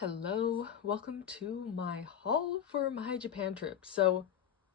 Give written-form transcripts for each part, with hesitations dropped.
Hello, welcome to my haul for my Japan trip. So,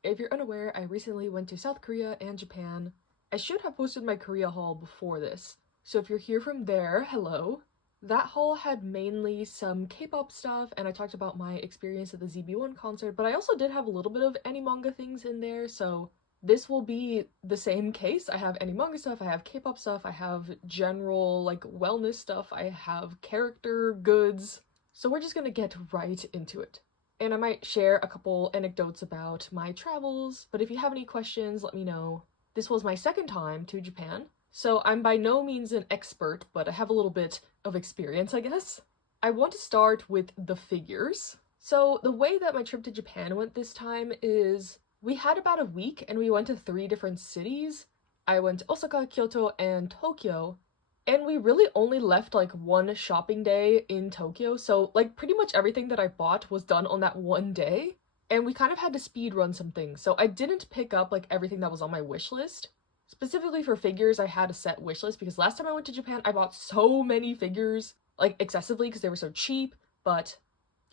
if you're unaware, I recently went to South Korea and Japan. I should have posted my Korea haul before this. So if you're here from there, hello. That haul had mainly some K-pop stuff, and I talked about my experience at the ZB1 concert, but I also did have a little bit of any manga things in there, so this will be the same case. I have any manga stuff, I have K-pop stuff, I have general, wellness stuff, I have character goods. So we're just gonna get right into it. And I might share a couple anecdotes about my travels, but if you have any questions, let me know. This was my second time to Japan, so I'm by no means an expert, but I have a little bit of experience, I guess. I want to start with the figures. So the way that my trip to Japan went this time is we had about a week and we went to 3 different cities. I went to Osaka, Kyoto, and Tokyo. And we really only left one shopping day in Tokyo, so pretty much everything that I bought was done on that one day. And we kind of had to speed run some things, so I didn't pick up everything that was on my wish list. Specifically for figures, I had a set wish list because last time I went to Japan, I bought so many figures, excessively because they were so cheap. But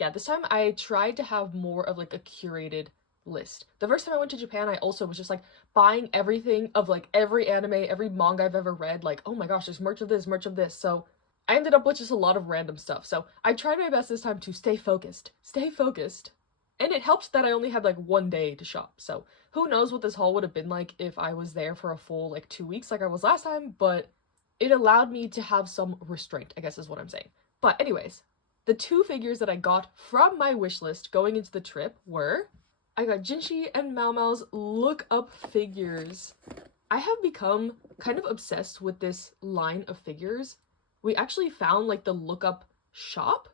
yeah, this time I tried to have more of a curated list. The first time I went to Japan, I also was just buying everything of every anime, every manga I've ever read, oh my gosh, there's merch of this, merch of this. So I ended up with just a lot of random stuff. So I tried my best this time to stay focused. And it helped that I only had one day to shop. So who knows what this haul would have been like if I was there for a full 2 weeks like I was last time, but it allowed me to have some restraint, I guess is what I'm saying. But anyways, the 2 figures that I got from my wish list going into the trip were I got Jinshi and Mao Mao's look up figures. I have become kind of obsessed with this line of figures. We actually found the look up shop.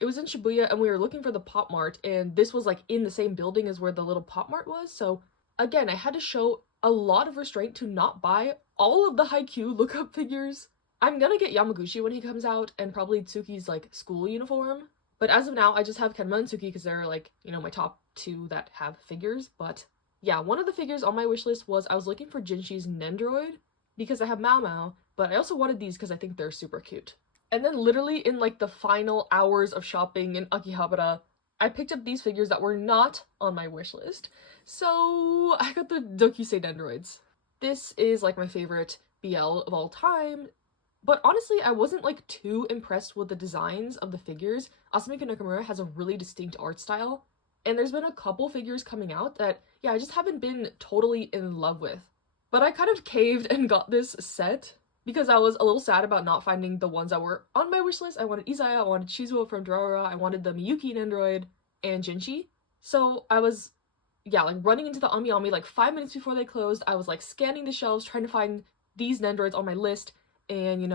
It was in Shibuya and we were looking for the Pop Mart, and this was in the same building as where the little Pop Mart was. So again, I had to show a lot of restraint to not buy all of the Haikyuu look up figures. I'm gonna get Yamaguchi when he comes out and probably Tsuki's school uniform. But as of now, I just have Kenma and Tsuki because they're my top 2 that have figures. But yeah, one of the figures on my wish list was I was looking for Jinshi's Nendoroid because I have Mao Mao, but I also wanted these because I think they're super cute. And then literally in the final hours of shopping in Akihabara, I picked up these figures that were not on my wish list. So I got the Dokusei Nendoroids. This is my favorite BL of all time. But honestly, I wasn't too impressed with the designs of the figures. Asumiko Nakamura has a really distinct art style, and there's been a couple figures coming out that, yeah, I just haven't been totally in love with. But I kind of caved and got this set because I was a little sad about not finding the ones that were on my wish list. I wanted Izaya, I wanted Shizuo from Durarara, I wanted the Miyuki Nendoroid, and Jinshi. So I was, yeah, running into the Ami Ami 5 minutes before they closed. I was scanning the shelves trying to find these Nendoroids on my list. And,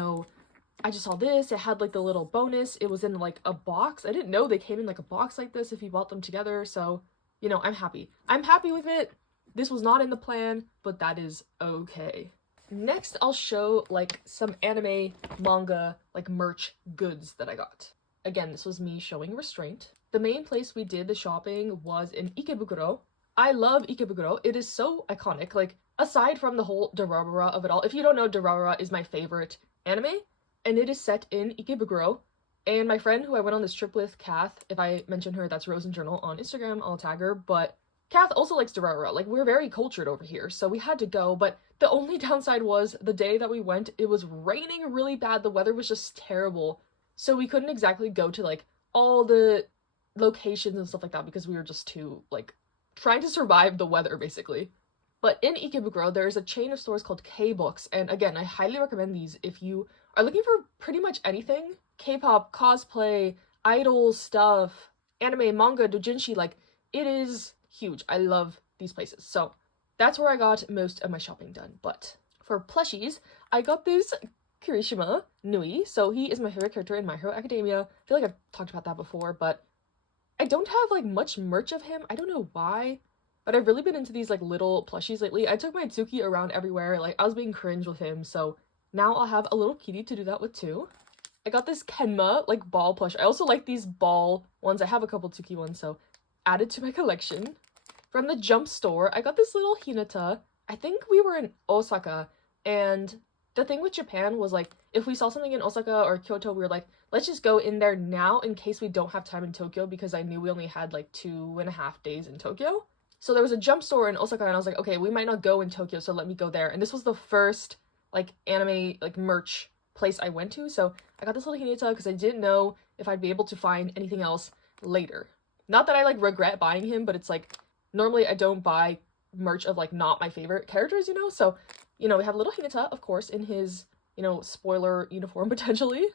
I just saw this. It had, the little bonus. It was in, a box. I didn't know they came in, a box like this if you bought them together. So, I'm happy. I'm happy with it. This was not in the plan, but that is okay. Next, I'll show, some anime, manga, merch goods that I got. Again, this was me showing restraint. The main place we did the shopping was in Ikebukuro. I love Ikebukuro. It is so iconic. Aside from the whole Durarara of it all, if you don't know, Durarara is my favorite anime, and it is set in Ikebukuro. And my friend who I went on this trip with, Kath, if I mention her, that's Rosen Journal on Instagram, I'll tag her, but Kath also likes Durarara. We're very cultured over here, so we had to go, but the only downside was the day that we went, it was raining really bad, the weather was just terrible, so we couldn't exactly go to, all the locations and stuff like that because we were just too, trying to survive the weather, basically. But in Ikebukuro, there's a chain of stores called K-Books, and again, I highly recommend these if you are looking for pretty much anything. K-pop, cosplay, idol stuff, anime, manga, doujinshi, it is huge. I love these places. So that's where I got most of my shopping done. But for plushies, I got this Kirishima Nui. So he is my favorite character in My Hero Academia. I feel like I've talked about that before, but I don't have much merch of him. I don't know why. But I've really been into these little plushies lately. I took my Tsuki around everywhere. I was being cringe with him, so now I'll have a little kitty to do that with too. I got this Kenma ball plush. I also like these ball ones. I have a couple Tsuki ones, so added to my collection. From the Jump store, I got this little Hinata. I think we were in Osaka, and The thing with Japan was like, if we saw something in Osaka or Kyoto, we were like, let's just go in there now in case we don't have time in Tokyo, because I knew we only had like 2.5 days in Tokyo. So there was a jump store in Osaka, and I was like, okay, we might not go in Tokyo, so let me go there. And this was the first like anime like merch place I went to, so I got this little Hinata because I didn't know if I'd be able to find anything else later. Not that I like regret buying him, but it's like normally I don't buy merch of like not my favorite characters, you know? So, you know, we have little Hinata, of course, in his, you know, spoiler uniform potentially.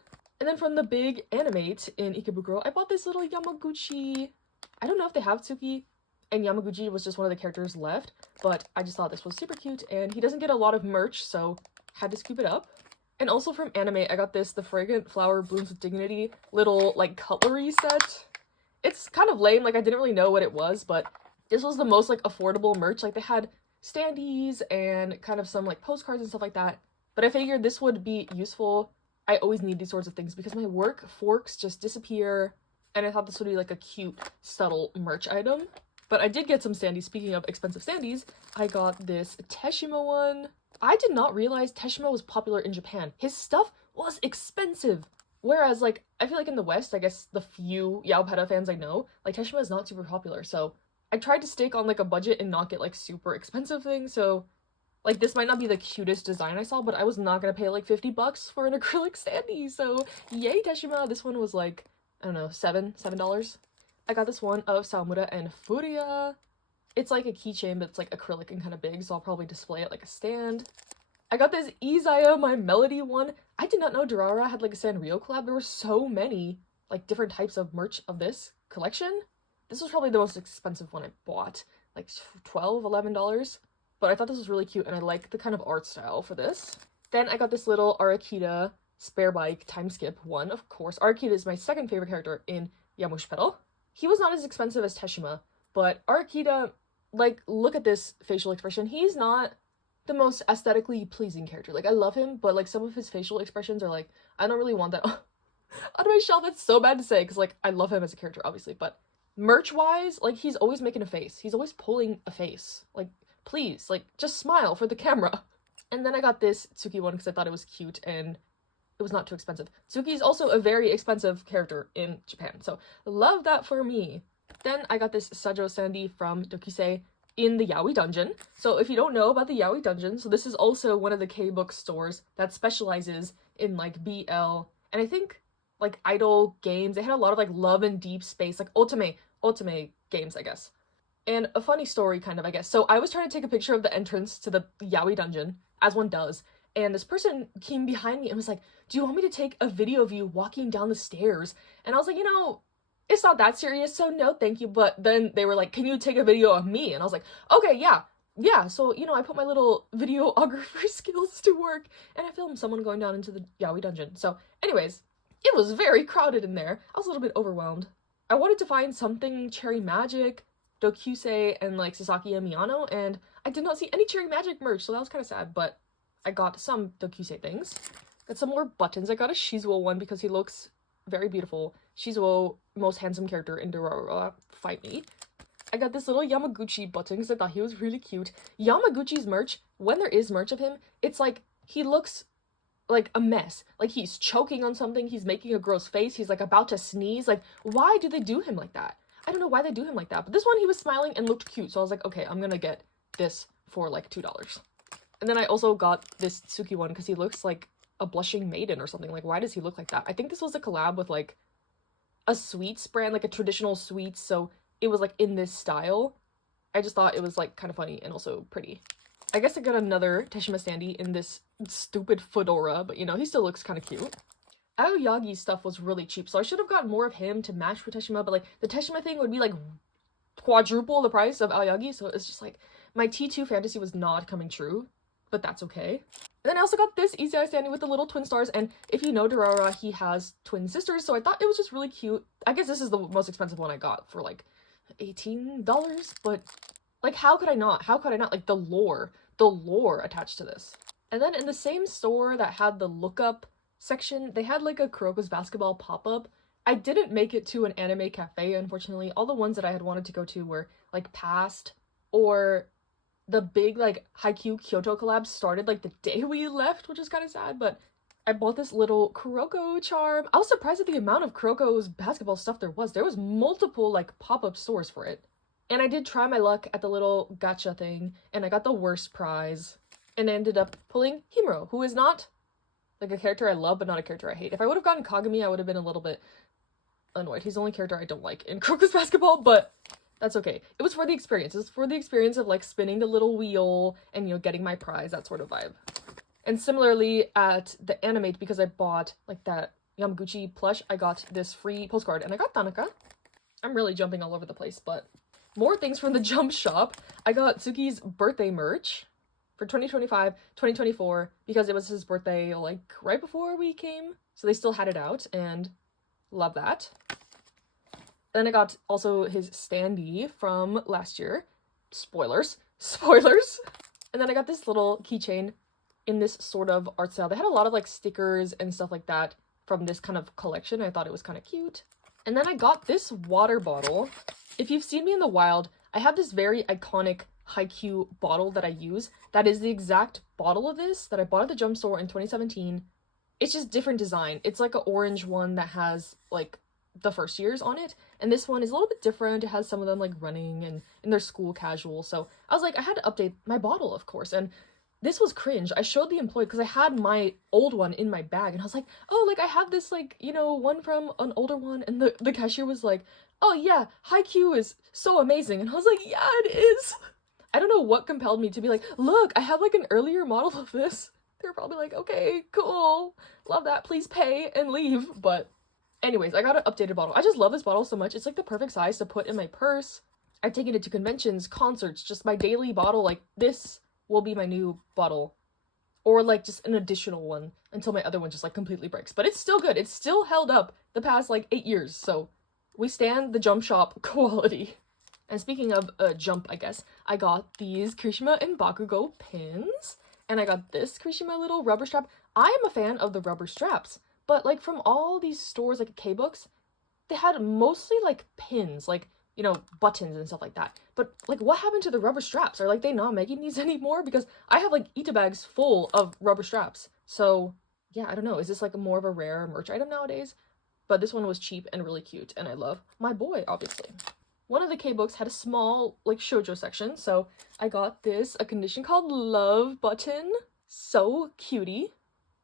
And then from the big animate in Ikebukuro, I bought this little Yamaguchi. I don't know if they have Tsuki, and Yamaguchi was just one of the characters left, but I just thought this was super cute, and he doesn't get a lot of merch, so had to scoop it up. And also from anime, I got this The Fragrant Flower Blooms with Dignity little like cutlery set. It's kind of lame, like I didn't really know what it was, but this was the most like affordable merch. Like they had standees and kind of some like postcards and stuff like that, but I figured this would be useful. I always need these sorts of things because my work forks just disappear, and I thought this would be like a cute, subtle merch item. But I did get some standees. Speaking of expensive standees, I got this Teshima one. I did not realize Teshima was popular in Japan. His stuff was expensive. Whereas, like, I feel like in the West, I guess the few Yaopeta fans I know, like, Teshima is not super popular. So I tried to stick on, like, a budget and not get, like, super expensive things. So, like, this might not be the cutest design I saw, but I was not gonna pay, like, $50 for an acrylic standee. So, yay, Teshima. This one was, like, I don't know, $7. I got this one of Sawamura and Furia. It's like a keychain, but it's like acrylic and kind of big, so I'll probably display it like a stand. I got this Izaya My Melody one. I did not know Durara had like a Sanrio collab. There were so many like different types of merch of this collection. This was probably the most expensive one I bought, like $12, $11. But I thought this was really cute, and I like the kind of art style for this. Then I got this little Arakita Spare Bike Time Skip one, of course. Arakita is my second favorite character in Yamushi Pedal. He was not as expensive as Teshima, but Arakita, like, look at this facial expression. He's not the most aesthetically pleasing character. Like, I love him, but, like, some of his facial expressions are, like, I don't really want that on my shelf. That's so bad to say, because, like, I love him as a character, obviously, but merch-wise, like, he's always making a face. He's always pulling a face. Like, please, like, just smile for the camera. And then I got this Tsuki one because I thought it was cute, and it was not too expensive. Tsuki is also a very expensive character in Japan, so love that for me. Then I got this Sajo Sandy from Dokisei in the Yaoi Dungeon. So if you don't know about the Yaoi Dungeon, so this is also one of the K-book stores that specializes in like BL, and I think like idol games. They had a lot of like love and deep space, like otome games, I guess. And a funny story kind of, I guess. So I was trying to take a picture of the entrance to the Yaoi Dungeon, as one does, and this person came behind me and was like, do you want me to take a video of you walking down the stairs? And I was like, you know, it's not that serious, so no, thank you. But then they were like, can you take a video of me? And I was like, okay, yeah. So, you know, I put my little videographer skills to work, and I filmed someone going down into the Yaoi Dungeon. So, anyways, it was very crowded in there. I was a little bit overwhelmed. I wanted to find something Cherry Magic, Dokusei, and like Sasaki and Miyano, and I did not see any Cherry Magic merch, so that was kind of sad, but I got some Dokusei things. Got some more buttons. I got a Shizuo one because he looks very beautiful. Shizuo, most handsome character in Durara, fight me. I got this little Yamaguchi button because I thought he was really cute. Yamaguchi's merch, when there is merch of him, it's like he looks like a mess. Like he's choking on something, he's making a gross face, he's like about to sneeze. Like, why do they do him like that? I don't know why they do him like that, but this one he was smiling and looked cute, so I was like, okay, I'm gonna get this for like $2. And then I also got this Tsuki one because he looks like a blushing maiden or something. Like, why does he look like that? I think this was a collab with like a sweets brand, like a traditional sweets, so it was like in this style. I just thought it was like kind of funny and also pretty. I guess I got another Teshima standee in this stupid fedora, but you know, he still looks kind of cute. Aoyagi's stuff was really cheap, so I should have gotten more of him to match with Teshima, but like the Teshima thing would be like quadruple the price of Aoyagi, so it's just like my T2 fantasy was not coming true, but that's okay. And then I also got this Izai standee with the little twin stars, and if you know Durara, he has twin sisters, so I thought it was just really cute. I guess this is the most expensive one I got for like $18, but like how could I not? How could I not? Like the lore attached to this. And then in the same store that had the lookup section, they had like a Kuroko's basketball pop-up. I didn't make it to an anime cafe, unfortunately. All the ones that I had wanted to go to were like past, or the big like Haikyuu Kyoto collab started like the day we left, which is kind of sad, but I bought this little Kuroko charm. I was surprised at the amount of Kuroko's basketball stuff there was. There was multiple like pop-up stores for it. And I did try my luck at the little gacha thing, and I got the worst prize. And I ended up pulling Himuro, who is not like a character I love, but not a character I hate. If I would have gotten Kagami, I would have been a little bit annoyed. He's the only character I don't like in Kuroko's basketball, but that's okay. It was for the experience. It was for the experience of like spinning the little wheel and, you know, getting my prize, that sort of vibe. And similarly at the Animate, because I bought like that Yamaguchi plush, I got this free postcard and I got Tanaka. I'm really jumping all over the place, but more things from the Jump Shop. I got Tsuki's birthday merch for 2025, 2024, because it was his birthday like right before we came. So they still had it out and love that. Then I got also his standee from last year. Spoilers. Spoilers. And then I got this little keychain in this sort of art style. They had a lot of like stickers and stuff like that from this kind of collection. I thought it was kind of cute. And then I got this water bottle. If you've seen me in the wild, I have this very iconic Haikyuu bottle that I use. That is the exact bottle of this that I bought at the Jump Store in 2017. It's just different design. It's like an orange one that has like the first years on it, and this one is a little bit different. It has some of them like running and in their school casual, so I was like, I had to update my bottle, of course. And this was cringe. I showed the employee because I had my old one in my bag, and I was like, oh, like I have this like, you know, one from an older one, and the cashier was like, oh yeah, Haikyuu is so amazing. And I was like, yeah, it is. I don't know what compelled me to be like, look, I have like an earlier model of this. They're probably like, okay, cool, love that, please pay and leave. But anyways, I got an updated bottle. I just love this bottle so much. It's like the perfect size to put in my purse. I've taken it to conventions, concerts, just my daily bottle. Like this will be my new bottle, or like just an additional one until my other one just like completely breaks. But it's still good. It's still held up the past like 8 years. So we stand the Jump Shop quality. And speaking of Jump, I guess, I got these Kirishima and Bakugo pins. And I got this Kirishima little rubber strap. I am a fan of the rubber straps. But, like, from all these stores, like, K-Books, they had mostly, like, pins, like, you know, buttons and stuff like that. But, like, what happened to the rubber straps? Are, like, they not making these anymore? Because I have, like, Ita bags full of rubber straps. So, yeah, I don't know. Is this, like, more of a rare merch item nowadays? But this one was cheap and really cute, and I love my boy, obviously. One of the K-Books had a small, like, shoujo section, so I got this, a condition called Love button. So cutie.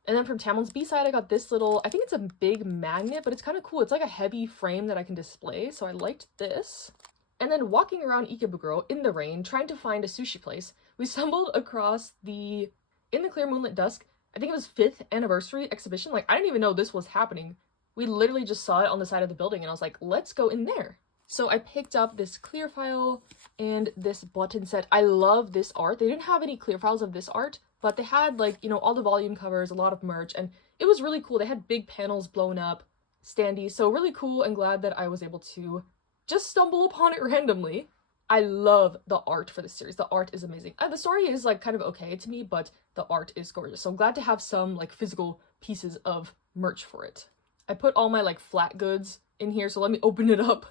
And then from Tamon's B-side, I got this little, I think it's a big magnet, but it's kind of cool. It's like a heavy frame that I can display, so I liked this. And then walking around Ikebukuro in the rain, trying to find a sushi place, we stumbled across the In the Clear Moonlit Dusk, I think it was 5th anniversary exhibition. Like, I didn't even know this was happening. We literally just saw it on the side of the building, and I was like, let's go in there. So I picked up this clear file and this button set. I love this art. They didn't have any clear files of this art, but they had, like, you know, all the volume covers, a lot of merch, and it was really cool. They had big panels blown up, standees, so really cool, and glad that I was able to just stumble upon it randomly. I love the art for this series. The art is amazing. The story is, like, kind of okay to me, but the art is gorgeous. So I'm glad to have some, like, physical pieces of merch for it. I put all my, like, flat goods in here, so let me open it up.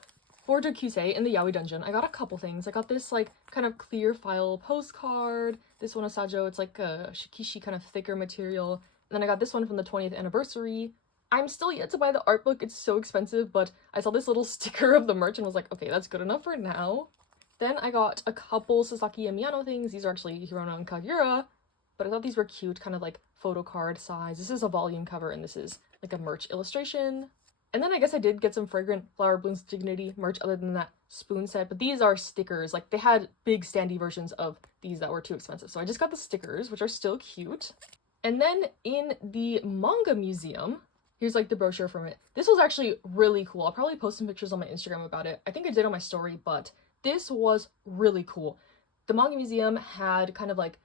For Kyusei in the Yaoi dungeon, I got a couple things. I got this, like, kind of clear file postcard. This one, Asajo, it's like a shikishi kind of thicker material. And then I got this one from the 20th anniversary. I'm still yet to buy the art book. It's so expensive, but I saw this little sticker of the merch and was like, okay, that's good enough for now. Then I got a couple Sasaki and Miyano things. These are actually Hirono and Kaguya, but I thought these were cute, kind of like photo card size. This is a volume cover, and this is like a merch illustration. And then I guess I did get some fragrant Flower Bloom's Dignity merch other than that spoon set, but these are stickers. Like, they had big standee versions of these that were too expensive, so I just got the stickers, which are still cute. And then in the manga museum, here's like the brochure from it. This was actually really cool. I'll probably post some pictures on my Instagram about it. I think I did on my story, but this was really cool. The manga museum had kind of like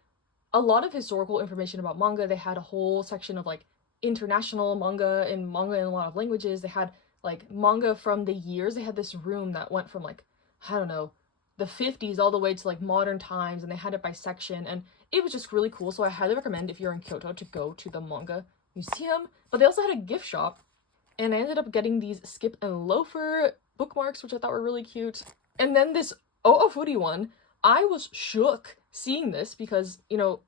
a lot of historical information about manga. They had a whole section of like international manga and manga in a lot of languages. They had like manga from the years. They had this room that went from like, I don't know, the 50s all the way to like modern times, and they had it by section, and it was just really cool. So I highly recommend, if you're in Kyoto, to go to the manga museum. But they also had a gift shop, and I ended up getting these Skip and Loafer bookmarks, which I thought were really cute. And then this Oofuri one, I was shook seeing this because, you know,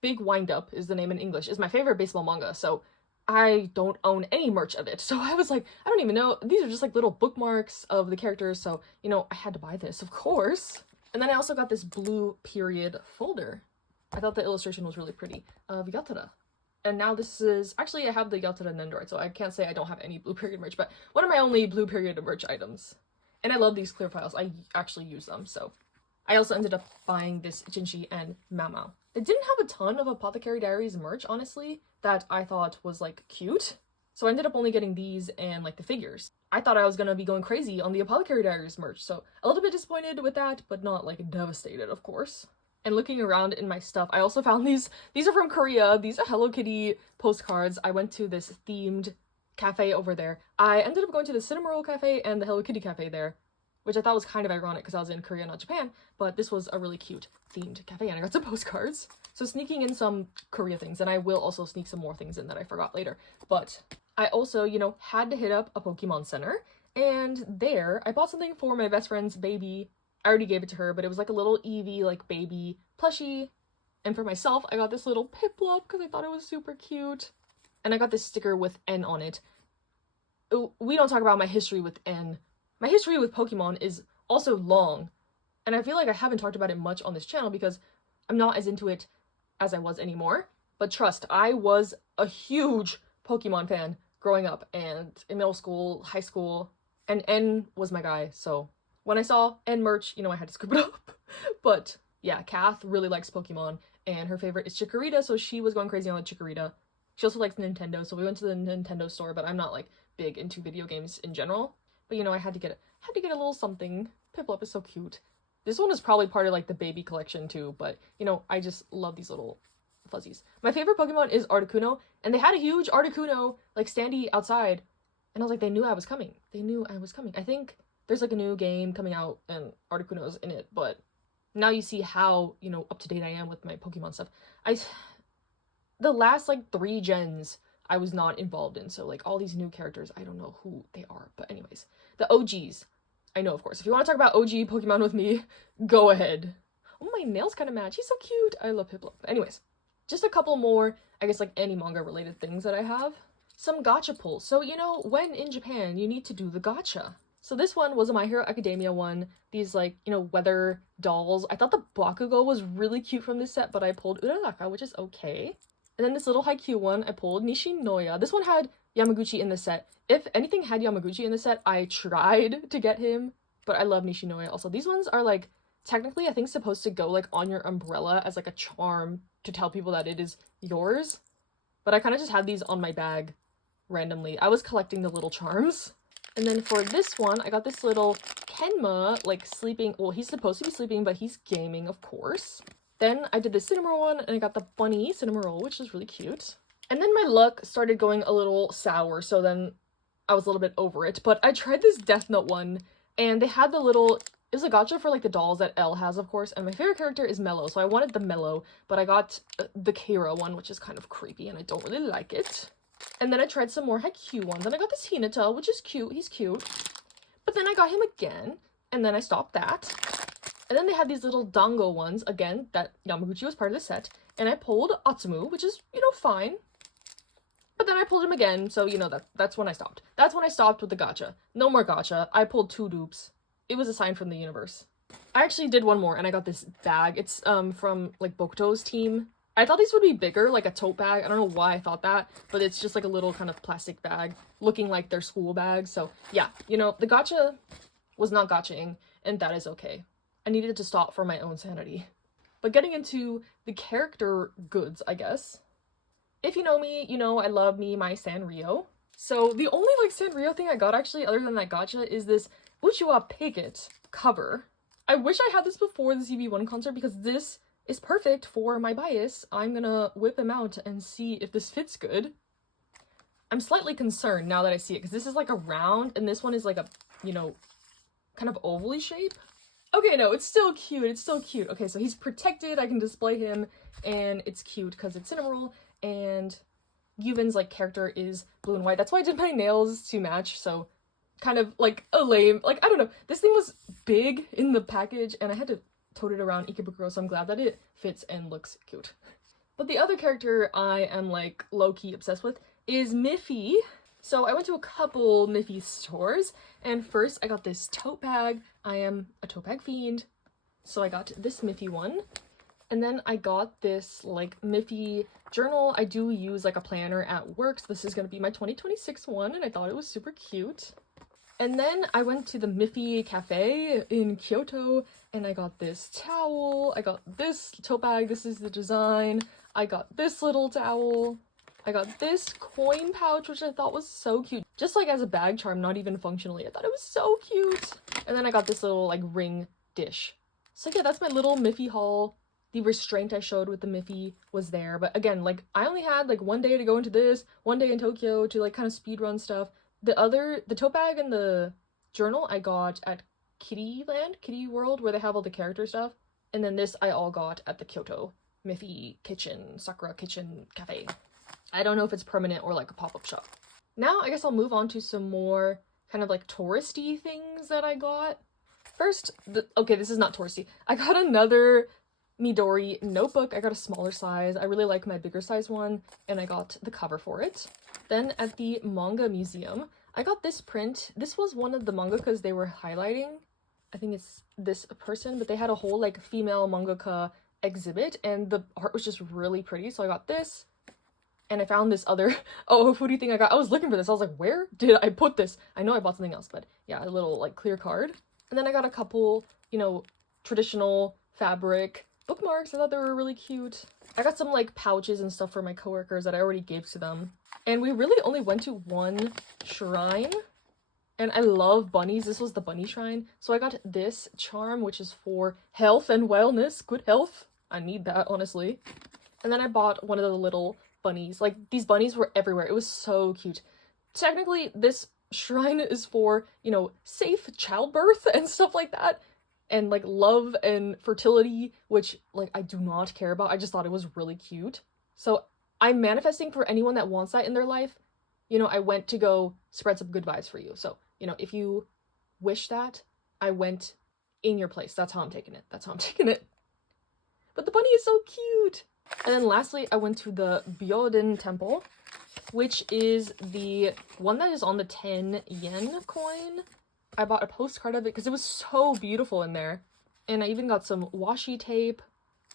Big Wind Up is the name in English, is my favorite baseball manga, so I don't own any merch of it. So I was like, I don't even know. These are just like little bookmarks of the characters, so, you know, I had to buy this, of course. And then I also got this blue period folder. I thought the illustration was really pretty, of Yatara. And now this is, actually I have the Yatara Nendoroid, so I can't say I don't have any blue period merch, but one of my only blue period merch items. And I love these clear files, I actually use them, so. I also ended up buying this Jinshi and Mamao. They didn't have a ton of Apothecary Diaries merch, honestly, that I thought was, like, cute. So I ended up only getting these and, like, the figures. I thought I was gonna be going crazy on the Apothecary Diaries merch, so a little bit disappointed with that, but not, like, devastated, of course. And looking around in my stuff, I also found these. These are from Korea. These are Hello Kitty postcards. I went to this themed cafe over there. I ended up going to the Cinnamoroll Cafe and the Hello Kitty Cafe there, which I thought was kind of ironic because I was in Korea, not Japan, but this was a really cute themed cafe and I got some postcards. So sneaking in some Korea things, and I will also sneak some more things in that I forgot later. But I also, you know, had to hit up a Pokemon Center, and there I bought something for my best friend's baby. I already gave it to her, but it was like a little Eevee, like, baby plushie. And for myself, I got this little Piplup because I thought it was super cute. And I got this sticker with N on it. We don't talk about my history with N. My history with Pokemon is also long. And I feel like I haven't talked about it much on this channel because I'm not as into it as I was anymore. But trust, I was a huge Pokemon fan growing up and in middle school, high school, and N was my guy, so when I saw N merch, you know, I had to scoop it up. But yeah, Kath really likes Pokemon, and her favorite is Chikorita, so she was going crazy on the Chikorita. She also likes Nintendo, so we went to the Nintendo store, but I'm not, like, big into video games in general. But, you know, I had to get a little something. Piplup is so cute. This one is probably part of, like, the baby collection, too, but, you know, I just love these little fuzzies. My favorite Pokemon is Articuno, and they had a huge Articuno, like, standee outside, and I was like, they knew I was coming. They knew I was coming. I think there's, like, a new game coming out and Articuno's in it, but now you see how, you know, up to date I am with my Pokemon stuff. The last, like, 3 gens I was not involved in, so, like, all these new characters, I don't know who they are, but anyways. The OGs, I know, of course. If you want to talk about OG Pokemon with me, go ahead. Oh, my nails kind of match. He's so cute. I love Piplup. Anyways, just a couple more, I guess, like, any manga-related things that I have. Some gacha pulls. So, you know, when in Japan, you need to do the gacha. So this one was a My Hero Academia one. These, like, you know, weather dolls. I thought the Bakugo was really cute from this set, but I pulled Uraraka, which is okay. And then this little Haikyuu one, I pulled Nishinoya. This one had Yamaguchi in the set. If anything had Yamaguchi in the set, I tried to get him, but I love Nishinoya also. These ones are, like, technically, I think, supposed to go, like, on your umbrella as, like, a charm to tell people that it is yours. But I kind of just had these on my bag randomly. I was collecting the little charms. And then for this one, I got this little Kenma, like, sleeping. Well, he's supposed to be sleeping, but he's gaming, of course. Then I did the Cinnamoroll one, and I got the bunny Cinnamoroll, which is really cute. And then my luck started going a little sour, so then I was a little bit over it. But I tried this Death Note one, and they had the little... It was a gacha for, like, the dolls that Elle has, of course, and my favorite character is Mello, so I wanted the Mello, but I got the Keira one, which is kind of creepy, and I don't really like it. And then I tried some more Haikyuu ones, and I got this Hinata, which is cute, he's cute. But then I got him again, and then I stopped that. And then they had these little Dango ones, again, that Yamaguchi was part of the set, and I pulled Atsumu, which is, you know, fine. But then I pulled him again, so, you know, that's when I stopped. That's when I stopped with the gacha. No more gacha. I pulled 2 dupes. It was a sign from the universe. I actually did one more, and I got this bag. It's, from, like, Bokuto's team. I thought these would be bigger, like a tote bag. I don't know why I thought that, but it's just like a little kind of plastic bag looking like their school bag. So yeah, you know, the gacha was not gachaing, and that is okay. I needed to stop for my own sanity. But getting into the character goods, I guess. If you know me, you know I love me my Sanrio. So the only, like, Sanrio thing I got, actually, other than that gacha, is this Uchiwa Piglet cover. I wish I had this before the CB1 concert because this is perfect for my bias. I'm gonna whip him out and see if this fits good. I'm slightly concerned now that I see it because this is like a round and this one is like a, you know, kind of ovally shape. Okay, no, it's still cute. It's still cute. Okay, so he's protected. I can display him and it's cute because it's Cinnamoroll and Yuven's, like, character is blue and white. That's why I did my nails to match, so kind of like a lame, like, I don't know. This thing was big in the package and I had to toted around Ikebukuro, so I'm glad that it fits and looks cute. But the other character I am like low-key obsessed with is Miffy. So I went to a couple Miffy stores, and first I got this tote bag. I am a tote bag fiend. So I got this Miffy one. And then I got this like Miffy journal. I do use like a planner at work, so this is gonna be my 2026 one, and I thought it was super cute. And then I went to the Miffy cafe in Kyoto, and I got this towel. I got this tote bag. This is the design. I got this little towel. I got this coin pouch, which I thought was so cute. Just like as a bag charm, not even functionally. I thought it was so cute. And then I got this little like ring dish. So yeah, that's my little Miffy haul. The restraint I showed with the Miffy was there. But again, like I only had like one day to go into this, one day in Tokyo to like kind of speedrun stuff. The tote bag and the journal I got at Kitty World, where they have all the character stuff. And then this I all got at the Kyoto Miffy Sakura Kitchen Cafe. I don't know if it's permanent or like a pop-up shop. Now I guess I'll move on to some more kind of like touristy things that I got. First, okay, this is not touristy. I got another Midori notebook. I got a smaller size. I really like my bigger size one, and I got the cover for it. Then at the manga museum, I got this print. This was one of the mangakas they were highlighting. I think it's this person, but they had a whole like female mangaka exhibit, and the art was just really pretty. So I got this, and I found this other foodie thing I got. I was looking for this. I was like, where did I put this? I know I bought something else, but yeah, a little like clear card. And then I got a couple, you know, traditional fabric bookmarks. I thought they were really cute. I got some like pouches and stuff for my coworkers that I already gave to them. And we really only went to one shrine. And I love bunnies. This was the bunny shrine. So I got this charm, which is for health and wellness. Good health. I need that, honestly. And then I bought one of the little bunnies. Like, these bunnies were everywhere. It was so cute. Technically, this shrine is for, you know, safe childbirth and stuff like that. And, like, love and fertility, which, like, I do not care about. I just thought it was really cute. So I'm manifesting for anyone that wants that in their life. You know, I went to go spread some good vibes for you. So, you know, if you wish that, I went in your place. That's how I'm taking it. That's how I'm taking it. But the bunny is so cute. And then lastly, I went to the Byoden Temple, which is the one that is on the 10 yen coin. I bought a postcard of it because it was so beautiful in there. And I even got some washi tape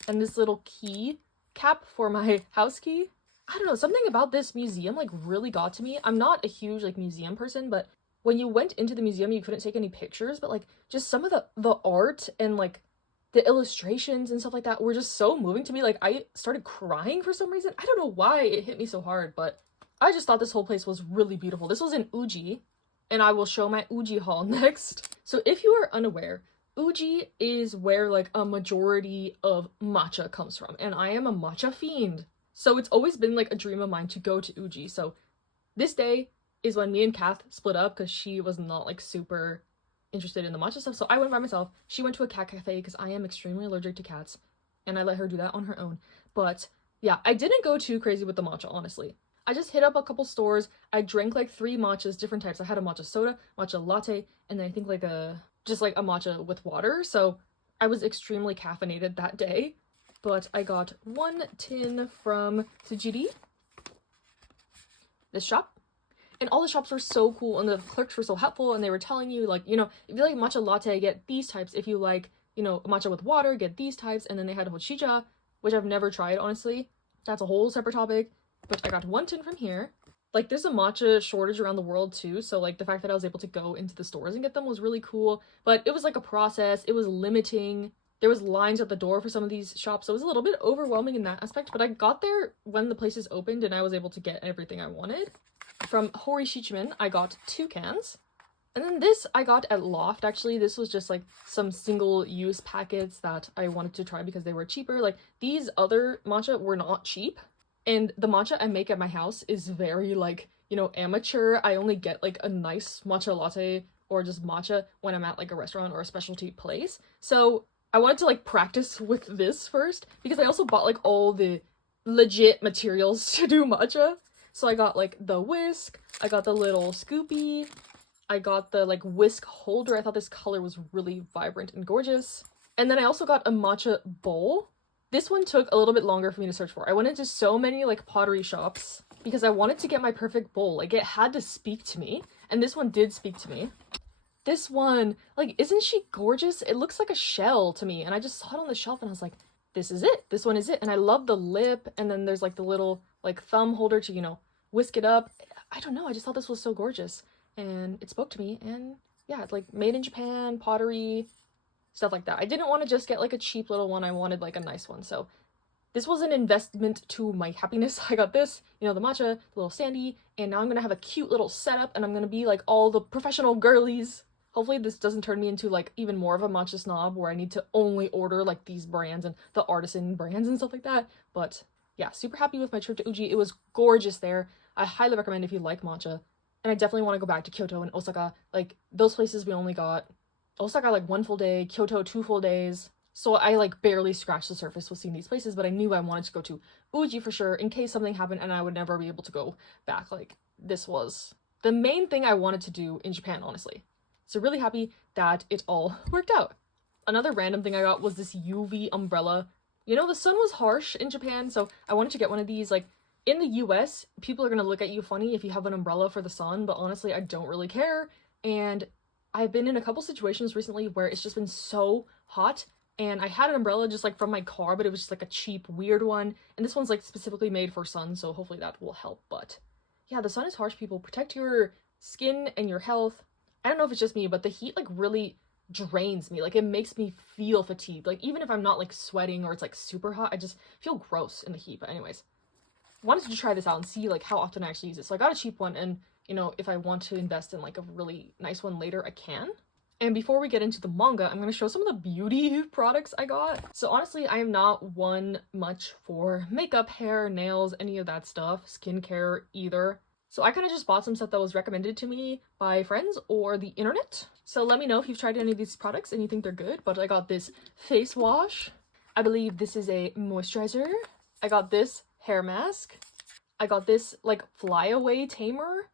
and this little key cap for my house key. I don't know, something about this museum like really got to me. I'm not a huge like museum person, but when you went into the museum, you couldn't take any pictures, but like just some of the art and like the illustrations and stuff like that were just so moving to me. Like I started crying for some reason. I don't know why it hit me so hard, but I just thought this whole place was really beautiful. This was in Uji, and I will show my Uji haul next. So if you are unaware, Uji is where like a majority of matcha comes from, and I am a matcha fiend. So it's always been like a dream of mine to go to Uji. So this day is when me and Kath split up because she was not like super interested in the matcha stuff. So I went by myself. She went to a cat cafe because I am extremely allergic to cats, and I let her do that on her own. But yeah, I didn't go too crazy with the matcha, honestly. I just hit up a couple stores. I drank like 3 matchas, different types. I had a matcha soda, matcha latte, and then I think like just like a matcha with water. So I was extremely caffeinated that day. But I got 1 tin from Tsujiri, this shop. And all the shops were so cool, and the clerks were so helpful, and they were telling you, like, you know, if you like matcha latte, get these types. If you like, you know, matcha with water, get these types. And then they had hojicha, which I've never tried, honestly. That's a whole separate topic. But I got 1 tin from here. Like, there's a matcha shortage around the world, too. So, like, the fact that I was able to go into the stores and get them was really cool. But it was, like, a process. It was limiting. There was lines at the door for some of these shops, so it was a little bit overwhelming in that aspect. But I got there when the places opened, and I was able to get everything I wanted. From Hori Shichimen, I got 2 cans. And then this I got at Loft, actually. This was just, like, some single-use packets that I wanted to try because they were cheaper. Like, these other matcha were not cheap. And the matcha I make at my house is very, like, you know, amateur. I only get, like, a nice matcha latte or just matcha when I'm at, like, a restaurant or a specialty place. So I wanted to, like, practice with this first because I also bought, like, all the legit materials to do matcha. So I got, like, the whisk, I got the little scoopy, I got the, like, whisk holder. I thought this color was really vibrant and gorgeous. And then I also got a matcha bowl. This one took a little bit longer for me to search for. I went into so many like pottery shops because I wanted to get my perfect bowl. Like it had to speak to me, and this one did speak to me. This one, like, isn't she gorgeous? It looks like a shell to me, and I just saw it on the shelf and I was like, this is it. This one is it. And I love the lip, and then there's like the little like thumb holder to, you know, whisk it up. I don't know, I just thought this was so gorgeous, and it spoke to me. And yeah, it's like made in Japan, pottery, stuff like that. I didn't want to just get like a cheap little one. I wanted like a nice one. So this was an investment to my happiness. I got this, you know, the matcha, the little sandy, and now I'm gonna have a cute little setup, and I'm gonna be like all the professional girlies. Hopefully this doesn't turn me into like even more of a matcha snob where I need to only order like these brands and the artisan brands and stuff like that. But yeah, super happy with my trip to Uji. It was gorgeous there. I highly recommend if you like matcha. And I definitely want to go back to Kyoto and Osaka. Like those places we only got Osaka like 1 full day, Kyoto 2 full days. So I like barely scratched the surface with seeing these places, but I knew I wanted to go to Uji for sure in case something happened and I would never be able to go back. Like this was the main thing I wanted to do in Japan, honestly. So really happy that it all worked out. Another random thing I got was this UV umbrella. You know, the sun was harsh in Japan, so I wanted to get one of these. Like in the US, people are gonna look at you funny if you have an umbrella for the sun, but honestly, I don't really care. And I've been in a couple situations recently where it's just been so hot, and I had an umbrella just like from my car, but it was just like a cheap, weird one. And this one's like specifically made for sun, so hopefully that will help. But yeah, the sun is harsh, people. Protect your skin and your health. I don't know if it's just me, but the heat like really drains me. Like it makes me feel fatigued. Like even if I'm not like sweating or it's like super hot, I just feel gross in the heat. But anyways, wanted to try this out and see like how often I actually use it. So I got a cheap one, and you know, if I want to invest in like a really nice one later, I can. And before we get into the manga, I'm going to show some of the beauty products I got. So honestly, I am not one much for makeup, hair, nails, any of that stuff, skincare either. So I kind of just bought some stuff that was recommended to me by friends or the internet. So let me know if you've tried any of these products and you think they're good. But I got this face wash. I believe this is a moisturizer. I got this hair mask. I got this like flyaway tamer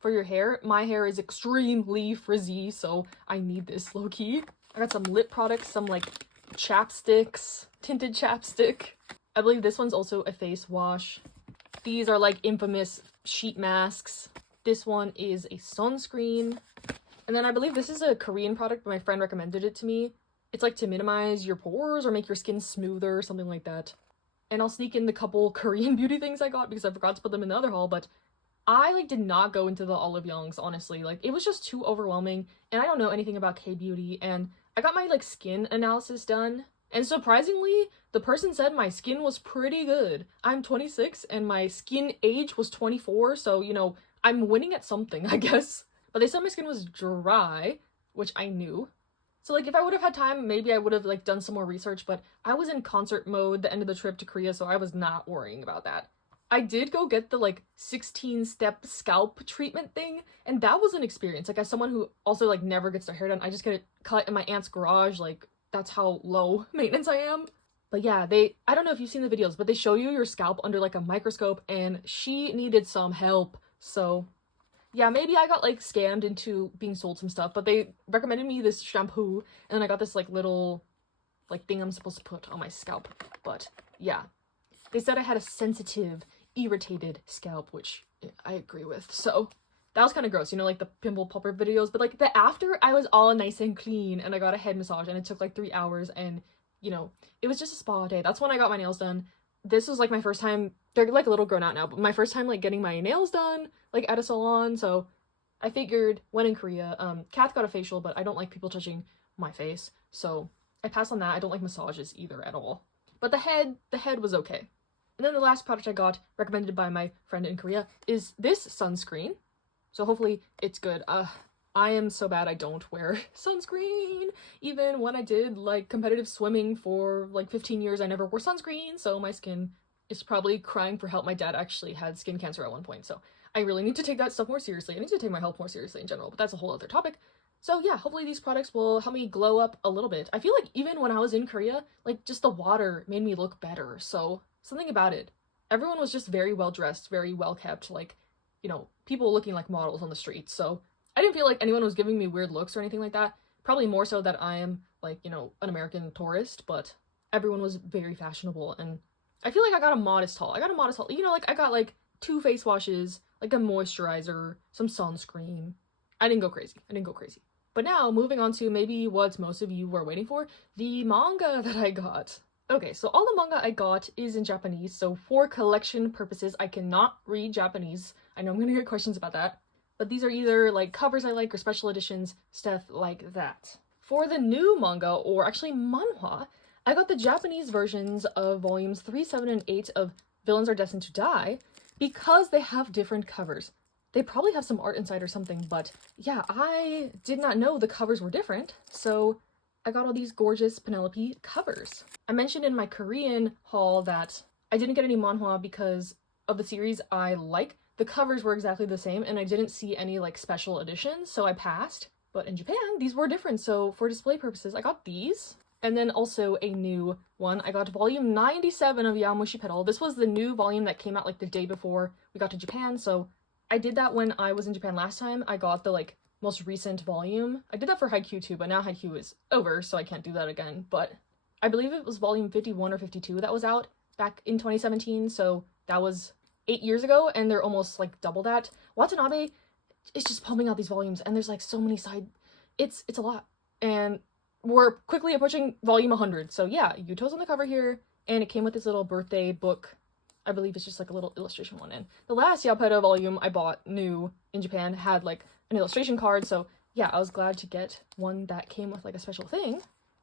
for your hair. My hair is extremely frizzy, so I need this low-key. I got some lip products, some like chapsticks, tinted chapstick. I believe this one's also a face wash. These are like infamous sheet masks. This one is a sunscreen. And then I believe this is a Korean product, but my friend recommended it to me. It's like to minimize your pores or make your skin smoother or something like that. And I'll sneak in the couple Korean beauty things I got because I forgot to put them in the other haul, but I like did not go into the Olive Youngs, honestly. Like it was just too overwhelming, and I don't know anything about K-beauty, and I got my like skin analysis done, and surprisingly, the person said my skin was pretty good. I'm 26 and my skin age was 24, so you know, I'm winning at something, I guess. But they said my skin was dry, which I knew. So like if I would have had time, maybe I would have like done some more research, but I was in concert mode the end of the trip to Korea, so I was not worrying about that. I did go get the like 16-step scalp treatment thing, and that was an experience. Like as someone who also like never gets their hair done, I just get it cut in my aunt's garage. Like that's how low maintenance I am. But yeah, I don't know if you've seen the videos, but they show you your scalp under like a microscope, and she needed some help. So yeah, maybe I got like scammed into being sold some stuff, but they recommended me this shampoo, and then I got this like little like thing I'm supposed to put on my scalp. But yeah, they said I had a sensitive, irritated scalp, which I agree with. So that was kind of gross, you know, like the pimple popper videos. But like the after, I was all nice and clean, and I got a head massage, and it took like 3 hours, and you know, it was just a spa day. That's when I got my nails done. This was like my first time, they're like a little grown out now, but my first time like getting my nails done like at a salon. So I figured when in Korea, Kath got a facial, but I don't like people touching my face, so I passed on that. I don't like massages either at all. But the head was okay. And then the last product I got, recommended by my friend in Korea, is this sunscreen. So hopefully it's good. I am so bad I don't wear sunscreen. Even when I did like competitive swimming for like 15 years, I never wore sunscreen. So my skin is probably crying for help. My dad actually had skin cancer at one point. So I really need to take that stuff more seriously. I need to take my health more seriously in general, but that's a whole other topic. So yeah, hopefully these products will help me glow up a little bit. I feel like even when I was in Korea, like just the water made me look better. So something about it. Everyone was just very well dressed, very well kept, like, you know, people looking like models on the streets. So I didn't feel like anyone was giving me weird looks or anything like that. Probably more so that I am like, you know, an American tourist, but everyone was very fashionable, and I feel like I got a modest haul. You know, like I got like 2 face washes, like a moisturizer, some sunscreen. I didn't go crazy. But now, moving on to maybe what most of you were waiting for, the manga that I got. Okay, so all the manga I got is in Japanese, so for collection purposes, I cannot read Japanese. I know I'm gonna get questions about that. But these are either like covers I like or special editions, stuff like that. For the new manga, or actually manhwa, I got the Japanese versions of volumes 3, 7, and 8 of Villains Are Destined to Die because they have different covers. They probably have some art inside or something, but yeah, I did not know the covers were different, so I got all these gorgeous Penelope covers. I mentioned in my Korean haul that I didn't get any manhwa because of the series I like. The covers were exactly the same, and I didn't see any like special editions, so I passed. But in Japan, these were different, so for display purposes, I got these. And then also a new one. I got volume 97 of Yamushi Pedal. This was the new volume that came out like the day before we got to Japan, so I did that when I was in Japan last time. I got the like most recent volume. I did that for Haikyuu too, but now Haikyuu is over, so I can't do that again. But I believe it was volume 51 or 52 that was out back in 2017, so that was 8 years ago, and they're almost like double that. Watanabe is just pumping out these volumes, and there's like so many side... It's a lot. And we're quickly approaching volume 100, so yeah, Yuto's on the cover here, and it came with this little birthday book. I believe it's just like a little illustration one. And the last Yapedo volume I bought new in Japan had like an illustration card, so yeah, I was glad to get one that came with like a special thing.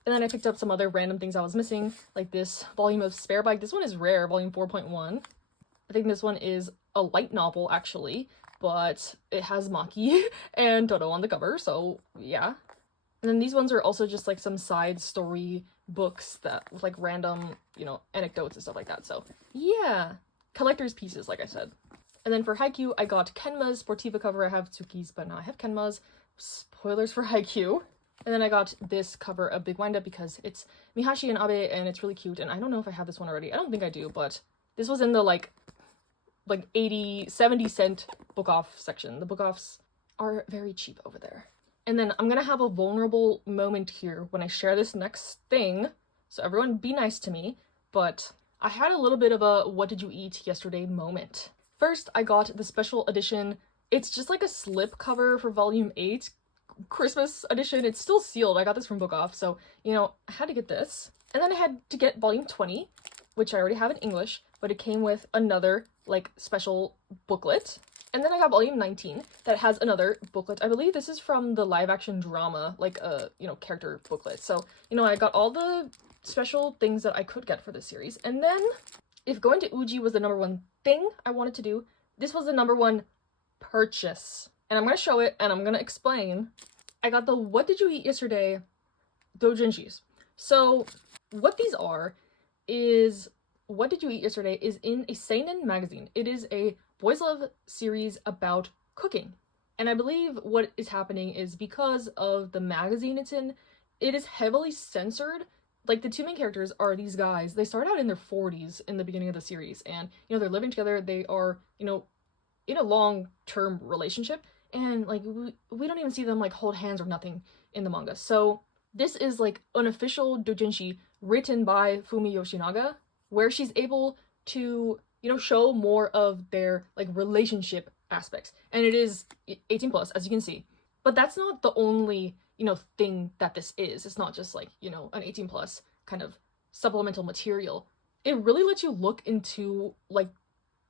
And then I picked up some other random things I was missing, like this volume of Spare Bike. This one is rare, volume 4.1. I think this one is a light novel, actually, but it has Maki and Toto on the cover, so yeah. And then these ones are also just like some side story books that with like random, you know, anecdotes and stuff like that. So yeah, collector's pieces, like I said. And then for Haikyuu, I got Kenma's Sportiva cover. I have Tsuki's, but now I have Kenma's. Spoilers for Haikyuu. And then I got this cover of Big Wind Up because it's Mihashi and Abe, and it's really cute. And I don't know if I have this one already. I don't think I do, but this was in the like 80, 70 cent book off section. The book offs are very cheap over there. And then I'm gonna have a vulnerable moment here when I share this next thing, so everyone be nice to me, but I had a little bit of a what did you eat yesterday moment. First, I got the special edition. It's just like a slip cover for volume 8, Christmas edition. It's still sealed. I got this from Book Off, so, you know, I had to get this. And then I had to get volume 20, which I already have in English, but it came with another, like, special booklet. And then I got volume 19 that has another booklet. I believe this is from the live action drama, like a, you know, character booklet. So, you know, I got all the special things that I could get for this series. And then, if going to Uji was the number one thing I wanted to do, this was the number one purchase. And I'm going to show it, and I'm going to explain. I got the What Did You Eat Yesterday doujinshis. So, what these are is What Did You Eat Yesterday is in a seinen magazine. It is a boys love series about cooking. And I believe what is happening is because of the magazine it's in, it is heavily censored. Like, the two main characters are these guys. They start out in their 40s in the beginning of the series, and, you know, they're living together. They are, you know, in a long-term relationship, and, like, we don't even see them, like, hold hands or nothing in the manga. So this is, like, an official doujinshi written by Fumi Yoshinaga, where she's able to, you know, show more of their, like, relationship aspects. And it is 18 plus, as you can see. But that's not the only, you know, thing that this is. It's not just, like, you know, an 18 plus kind of supplemental material. It really lets you look into, like,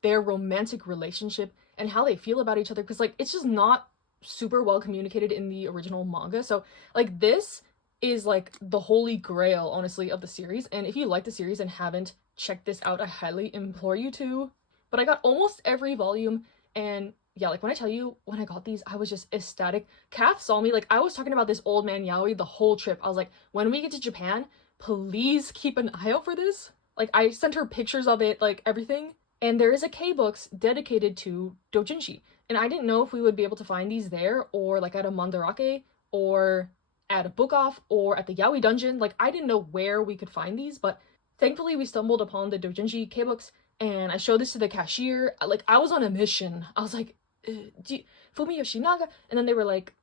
their romantic relationship and how they feel about each other, because, like, it's just not super well communicated in the original manga. So, like, this is, like, the holy grail, honestly, of the series. And if you like the series and haven't checked this out, I highly implore you to. But I got almost every volume, and yeah, like, when I tell you, when I got these, I was just ecstatic. Kath saw me, like, I was talking about this old man yaoi the whole trip. I was like, when we get to Japan, please keep an eye out for this. Like, I sent her pictures of it, like, everything. And there is a K-Books dedicated to doujinshi. And I didn't know if we would be able to find these there, or, like, at a mandarake, or at a book off, or at the yaoi dungeon. Like, I didn't know where we could find these, but thankfully we stumbled upon the doujinshi K-Books, and I showed this to the cashier. Like, I was on a mission. I was like, Fumi Yoshinaga, and then they were like,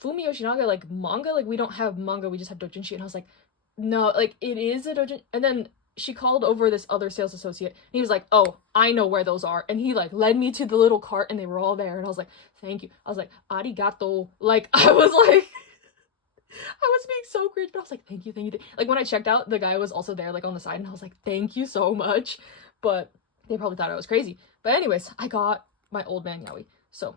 Fumi Yoshinaga, like, manga? Like, we don't have manga, we just have doujinshi. And I was like, no, like, it is a doujin. And then she called over this other sales associate, and he was like, oh, I know where those are. And he, like, led me to the little cart, and they were all there. And I was like, thank you. I was like, arigato. Like, I was like, I was being so cringe, but I was like, thank you, thank you. Like, when I checked out, the guy was also there, like, on the side, and I was like, thank you so much. But they probably thought I was crazy. But anyways, I got my old man yaoi. So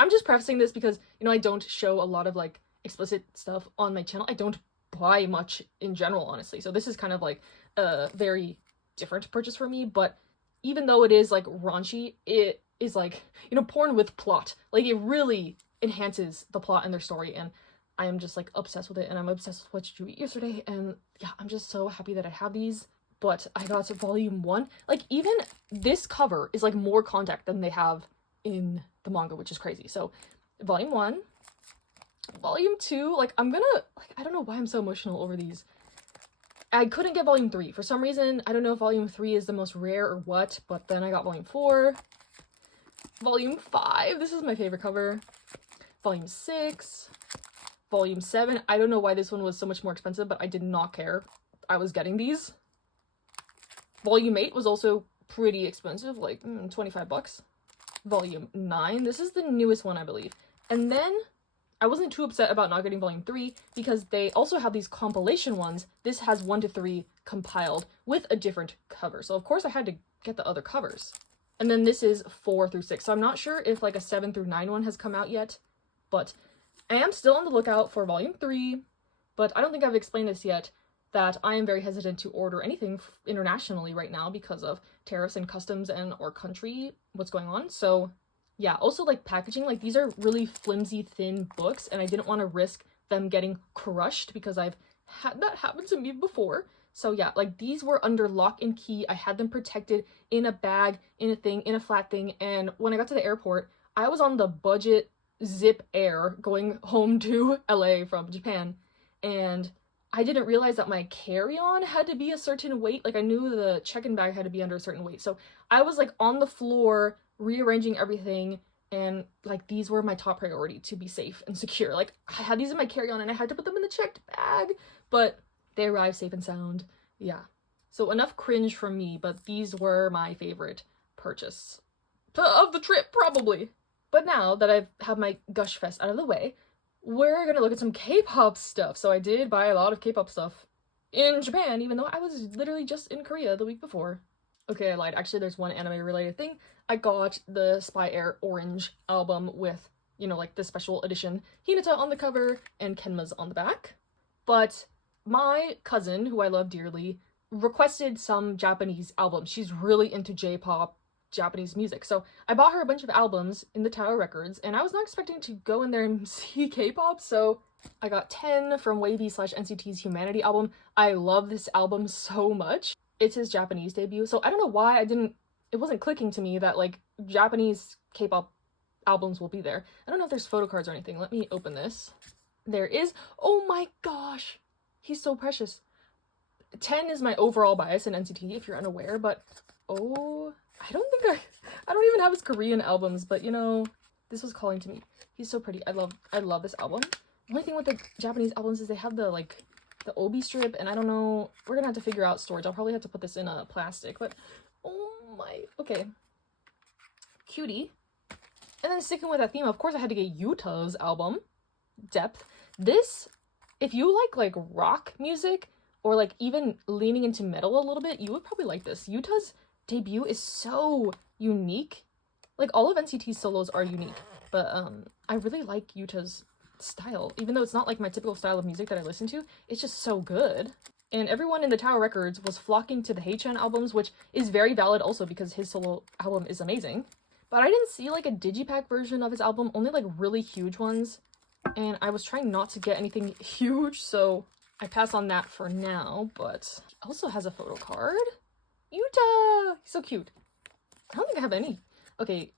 I'm just prefacing this because, you know, I don't show a lot of, like, explicit stuff on my channel. I don't buy much in general, honestly. So this is kind of, like, a very different purchase for me. But even though it is, like, raunchy, it is, like, you know, porn with plot. Like, it really enhances the plot and their story. And I am just, like, obsessed with it. And I'm obsessed with What Did You Eat Yesterday. And yeah, I'm just so happy that I have these. But I got volume 1. Like, even this cover is, like, more contact than they have in the manga, which is crazy. So volume 1, volume 2, like, I'm gonna, like, I don't know why I'm so emotional over these. I couldn't get volume 3 for some reason. I don't know if volume 3 is the most rare or what, but then I got volume 4, volume 5, this is my favorite cover, volume 6, volume 7. I don't know why this one was so much more expensive, but I did not care. I was getting these. Volume 8 was also pretty expensive, like 25 bucks. Volume 9, this is the newest one, I believe. And then I wasn't too upset about not getting volume 3 because they also have these compilation ones. This has 1 to 3 compiled with a different cover. So of course I had to get the other covers. And then this is 4 through 6. So I'm not sure if like a 7 through 9 one has come out yet, but I am still on the lookout for volume 3. But I don't think I've explained this yet, that I am very hesitant to order anything internationally right now because of tariffs and customs and our country, what's going on. So yeah, also like packaging, like these are really flimsy, thin books, and I didn't want to risk them getting crushed because I've had that happen to me before. So yeah, like these were under lock and key. I had them protected in a bag, in a thing, in a flat thing. And when I got to the airport, I was on the budget Zip Air going home to LA from Japan. And I didn't realize that my carry-on had to be a certain weight. Like, I knew the check-in bag had to be under a certain weight. So I was, like, on the floor, rearranging everything, and, like, these were my top priority to be safe and secure. Like, I had these in my carry-on, and I had to put them in the checked bag, but they arrived safe and sound. Yeah. So enough cringe from me, but these were my favorite purchase of the trip, probably. But now that I've had my gush fest out of the way, we're gonna look at some K-pop stuff. So I did buy a lot of K-pop stuff in Japan, even though I was literally just in Korea the week before. Okay, I lied. Actually, there's one anime-related thing. I got the Spy Air Orange album with, you know, like the special edition Hinata on the cover and Kenma's on the back. But my cousin, who I love dearly, requested some Japanese albums. She's really into J-pop, Japanese music. So I bought her a bunch of albums in the Tower Records, and I was not expecting to go in there and see K-pop, so I got 10 from Wavy/NCT's Humanity album. I love this album so much. It's his Japanese debut, so I don't know why it wasn't clicking to me that, like, Japanese K-pop albums will be there. I don't know if there's photo cards or anything. Let me open this. There is. Oh my gosh! He's so precious. 10 is my overall bias in NCT, if you're unaware, but oh, I don't even have his Korean albums, but you know, this was calling to me. He's so pretty. I love this album. The only thing with the Japanese albums is they have the, like, the obi strip, and I don't know, we're gonna have to figure out storage. I'll probably have to put this in a plastic, but oh my, okay. Cutie. And then sticking with that theme, of course I had to get Yuta's album, Depth. This, if you like rock music, or like even leaning into metal a little bit, you would probably like this. Yuta's debut is so unique. Like, all of NCT's solos are unique, but I really like Yuta's style. Even though it's not like my typical style of music that I listen to, it's just so good. And everyone in the Tower Records was flocking to the Haechan albums, which is very valid also because his solo album is amazing. But I didn't see like a digipack version of his album, only like really huge ones. And I was trying not to get anything huge, so I pass on that for now. But he also has a photo card. Yuta! He's so cute. I don't think I have any. Okay,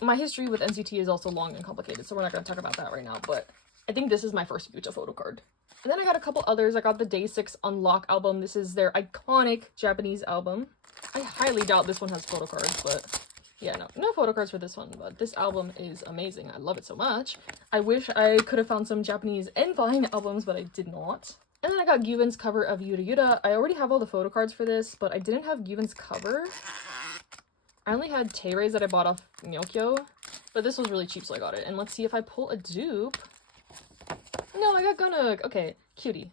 my history with NCT is also long and complicated, so we're not going to talk about that right now, but I think this is my first Yuta photo card. And then I got a couple others. I got the Day 6 Unlock album. This is their iconic Japanese album. I highly doubt this one has photo cards, but yeah, no photo cards for this one, but this album is amazing. I love it so much. I wish I could have found some Japanese and Vine albums, but I did not. And then I got Gyuvin's cover of Yuta Yuta. I already have all the photo cards for this, but I didn't have Gyuvin's cover. I only had Teirei's that I bought off Nyokyo, but this was really cheap, so I got it. And let's see if I pull a dupe. No, I got Gunnook. Okay, cutie.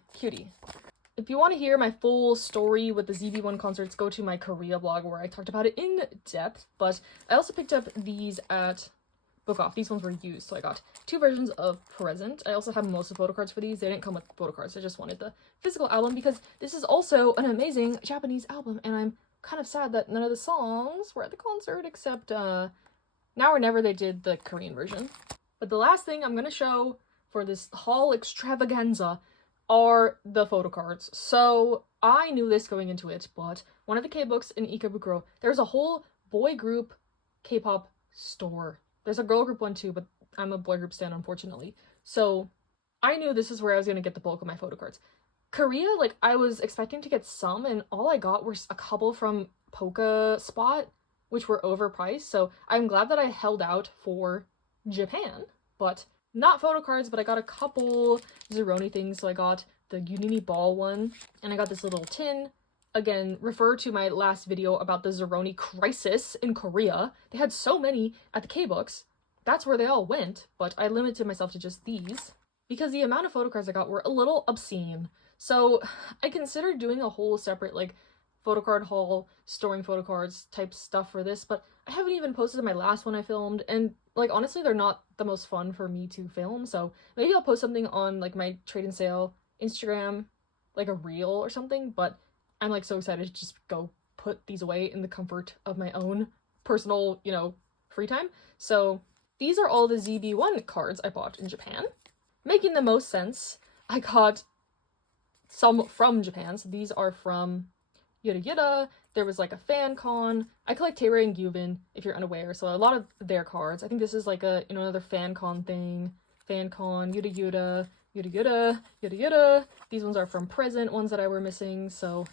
If you want to hear my full story with the ZB1 concerts, go to my Korea blog where I talked about it in depth. But I also picked up these at Book Off. These ones were used, so I got 2 versions of present. I also have most of the photo cards for these. They didn't come with photo cards. I just wanted the physical album because this is also an amazing Japanese album, and I'm kind of sad that none of the songs were at the concert except Now or Never. They did the Korean version. But the last thing I'm going to show for this haul extravaganza are the photo cards. So I knew this going into it, but one of the K-books in Ikebukuro, there's a whole boy group K-pop store. There's a girl group one too, but I'm a boy group stan, unfortunately. So I knew this is where I was going to get the bulk of my photo cards. Korea, like, I was expecting to get some, and all I got were a couple from Polka Spot, which were overpriced, so I'm glad that I held out for Japan, but not photo cards, but I got a couple Zeroni things. So I got the Unini Ball one, and I got this little tin. Again, refer to my last video about the Zeroni crisis in Korea. They had so many at the K-books. That's where they all went, but I limited myself to just these because the amount of photo cards I got were a little obscene. So I considered doing a whole separate, like, photo card haul, storing photo cards type stuff for this, but I haven't even posted my last one I filmed, and, like, honestly, they're not the most fun for me to film, so maybe I'll post something on, like, my trade and sale Instagram, like a reel or something, but I'm, like, so excited to just go put these away in the comfort of my own personal, you know, free time. So these are all the ZB1 cards I bought in Japan. Making the most sense, I got some from Japan, so these are from Yuta Yuta. There was like a fan con. I collect Teirei and Gyuvin, if you're unaware, so a lot of their cards. I think this is like a, you know, another fan con thing. Fan con, Yuta Yuta, Yuta Yuta, Yuta Yuta. These ones are from present, ones that I were missing. So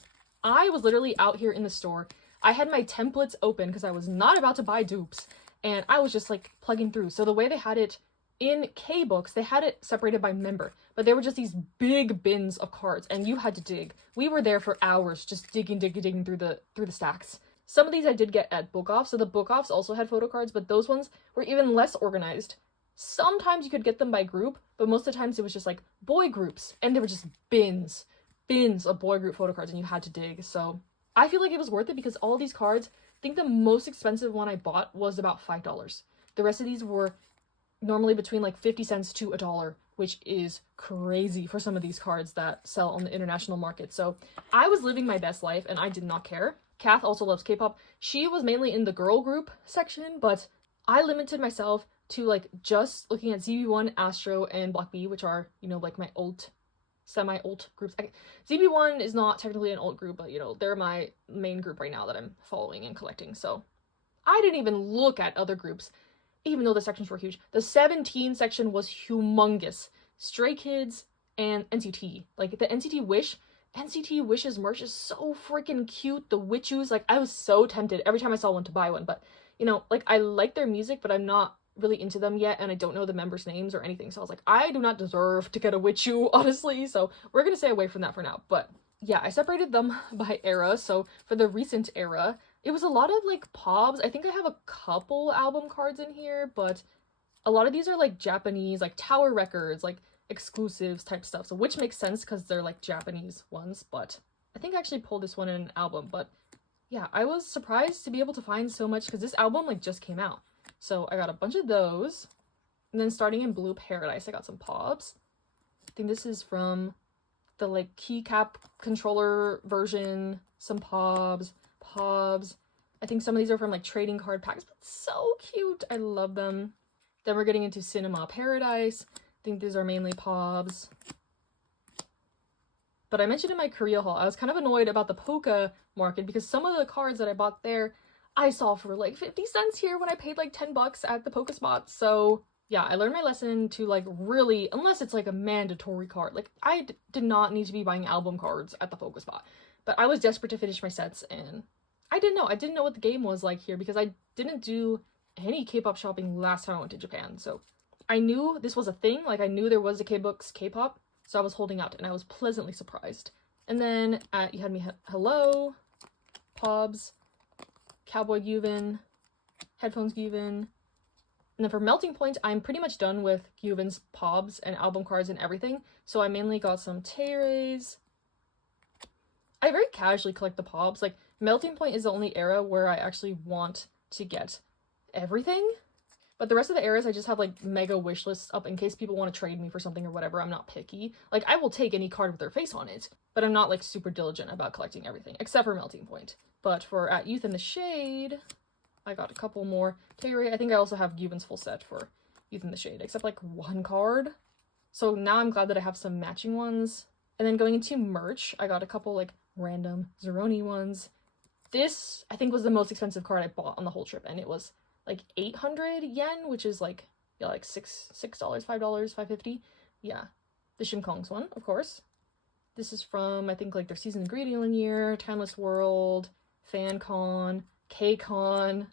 I was literally out here in the store. I had my templates open because I was not about to buy dupes, and I was just like plugging through. So the way they had it in K-books, they had it separated by member, but they were just these big bins of cards, and you had to dig. We were there for hours just digging through the stacks. Some of these I did get at Book Off, so the Book Offs also had photo cards, but those ones were even less organized. Sometimes you could get them by group, but most of the times it was just like boy groups, and they were just bins of boy group photo cards, and you had to dig. So I feel like it was worth it because all these cards, I think the most expensive one I bought was about $5. The rest of these were normally between like 50 cents to $1, which is crazy for some of these cards that sell on the international market. So I was living my best life and I did not care. Kath also loves K-pop. She was mainly in the girl group section, but I limited myself to like just looking at ZB1, Astro, and Block B, which are, you know, like my semi-alt groups. ZB1 is not technically an alt group, but, you know, they're my main group right now that I'm following and collecting. So I didn't even look at other groups, even though the sections were huge. The 17 section was humongous. Stray Kids and NCT. Like, the NCT Wish's merch is so freaking cute. The Witchus, like, I was so tempted every time I saw one to buy one. But, you know, like, I like their music, but I'm not really into them yet, and I don't know the members' names or anything. So I was like, I do not deserve to get a Witchu, honestly. So we're gonna stay away from that for now. But yeah, I separated them by era. So for the recent era, it was a lot of like pobs. I think I have a couple album cards in here, but a lot of these are like Japanese, like Tower Records, like exclusives type stuff. So which makes sense because they're like Japanese ones, but I think I actually pulled this one in an album. But yeah, I was surprised to be able to find so much because this album like just came out. So I got a bunch of those. And then starting in Blue Paradise, I got some pobs. I think this is from the like keycap controller version, some pobs. I think some of these are from like trading card packs, but so cute. I love them. Then we're getting into Cinema Paradise. I think these are mainly pobs. But I mentioned in my Korea haul, I was kind of annoyed about the Polka market because some of the cards that I bought there, I saw for like 50 cents here when I paid like $10 at the Polka Spot. So yeah, I learned my lesson to like really, unless it's like a mandatory card, like I did not need to be buying album cards at the Polka Spot. But I was desperate to finish my sets and I didn't know. I didn't know what the game was like here because I didn't do any K-pop shopping last time I went to Japan. So I knew this was a thing. Like, I knew there was a K-Books K-pop, so I was holding out, and I was pleasantly surprised. And then you had me Hello, Pobs, Cowboy Gyuvin, Headphones Gyuvin. And then for Melting Point, I'm pretty much done with Gyuvin's Pobs and album cards and everything. So I mainly got some Teirays. I very casually collect the Pobs. Like, Melting Point is the only era where I actually want to get everything. But the rest of the eras, I just have, like, mega wish lists up in case people want to trade me for something or whatever. I'm not picky. Like, I will take any card with their face on it, but I'm not, like, super diligent about collecting everything, except for Melting Point. But for At Youth in the Shade, I got a couple more. Terry, I think I also have Gyuvin's full set for Youth in the Shade, except, like, one card. So now I'm glad that I have some matching ones. And then going into merch, I got a couple, like, random Zeroni ones. This, I think, was the most expensive card I bought on the whole trip, and it was like 800 yen, which is like, yeah, like $6, $5, $5.50. Yeah. The Shimkong's one, of course. This is from, I think, like, their season ingredient year, Timeless World, FanCon, KCon,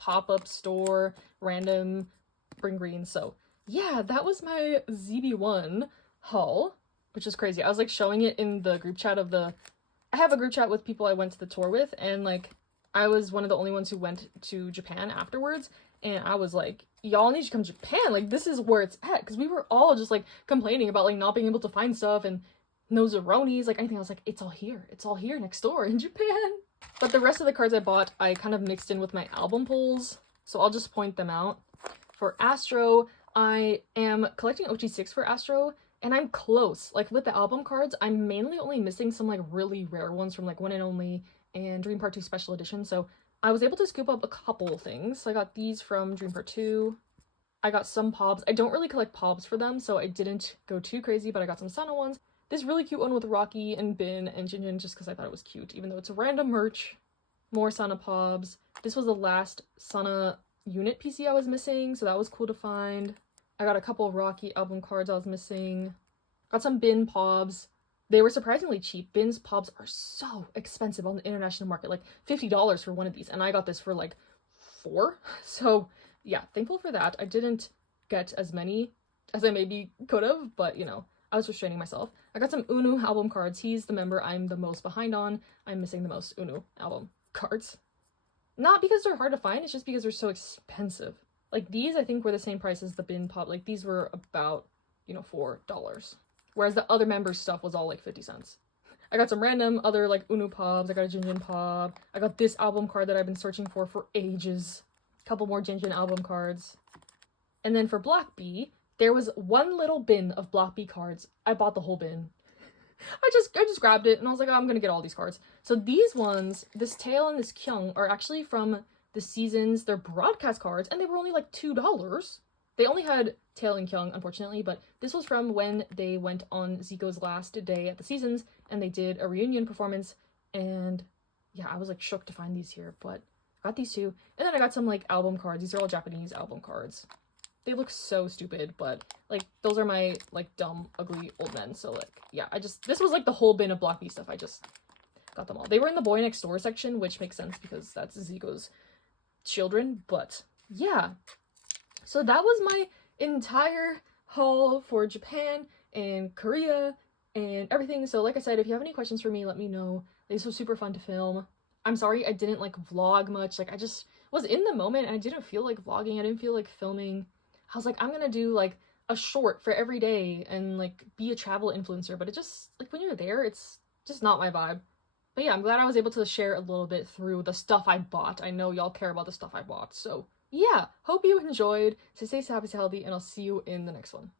pop-up store, random Bring Green. So yeah, that was my ZB1 haul, which is crazy. I was, like, showing it in the group chat of I have a group chat with people I went to the tour with, and, like, I was one of the only ones who went to Japan afterwards, and I was like, y'all need to come to Japan, like, this is where it's at, because we were all just, like, complaining about, like, not being able to find stuff, and no Zeronis, like, anything. I was like, it's all here next door in Japan. But the rest of the cards I bought, I kind of mixed in with my album pulls, so I'll just point them out. For Astro, I am collecting OG6 for Astro, and I'm close. Like, with the album cards, I'm mainly only missing some, like, really rare ones from, like, One and Only and Dream Part 2 Special Edition, so I was able to scoop up a couple things. So I got these from Dream Part 2. I got some Pobs. I don't really collect Pobs for them, so I didn't go too crazy, but I got some Sana ones. This really cute one with Rocky and Bin and Jinjin, just because I thought it was cute, even though it's a random merch. More Sana Pobs. This was the last Sana unit PC I was missing, so that was cool to find. I got a couple Rocky album cards I was missing. Got some Bin Pobs. They were surprisingly cheap. Bin's Pobs are so expensive on the international market, like $50 for one of these, and I got this for like $4. So yeah, thankful for that. I didn't get as many as I maybe could have, but you know, I was restraining myself. I got some Unu album cards. He's the member I'm the most behind on. I'm missing the most Unu album cards. Not because they're hard to find, it's just because they're so expensive. Like, these I think were the same price as the Bin Pop. Like, these were about, you know, $4. Whereas the other members' stuff was all like 50 cents. I got some random other like Unu Pobs. I got a Jinjin Pob. I got this album card that I've been searching for ages. A couple more Jinjin album cards. And then for Black Bee, there was one little bin of Black Bee cards. I bought the whole bin. I just grabbed it and I was like, oh, I'm gonna get all these cards. So these ones, this Tail and this Kyung, are actually from the seasons. They're broadcast cards, and they were only like $2. They only had Tail and Kyung, unfortunately, but this was from when they went on Zico's last day at the seasons, and they did a reunion performance, and yeah, I was like shook to find these here, but I got these two. And then I got some like album cards. These are all Japanese album cards. They look so stupid, but like those are my like dumb, ugly old men. So like, yeah, this was like the whole bin of Block B stuff. I just got them all. They were in the Boy Next Door section, which makes sense because that's Zico's children, but yeah. So that was my entire haul for Japan and Korea and everything. So like I said, if you have any questions for me, let me know. This was super fun to film. I'm sorry I didn't like vlog much. Like, I just was in the moment and I didn't feel like vlogging. I didn't feel like filming. I was like, I'm gonna do like a short for every day and like be a travel influencer, but it just, like, when you're there, it's just not my vibe. But yeah, I'm glad I was able to share a little bit through the stuff I bought. I know y'all care about the stuff I bought, so yeah, hope you enjoyed. So stay happy, stay healthy, and I'll see you in the next one.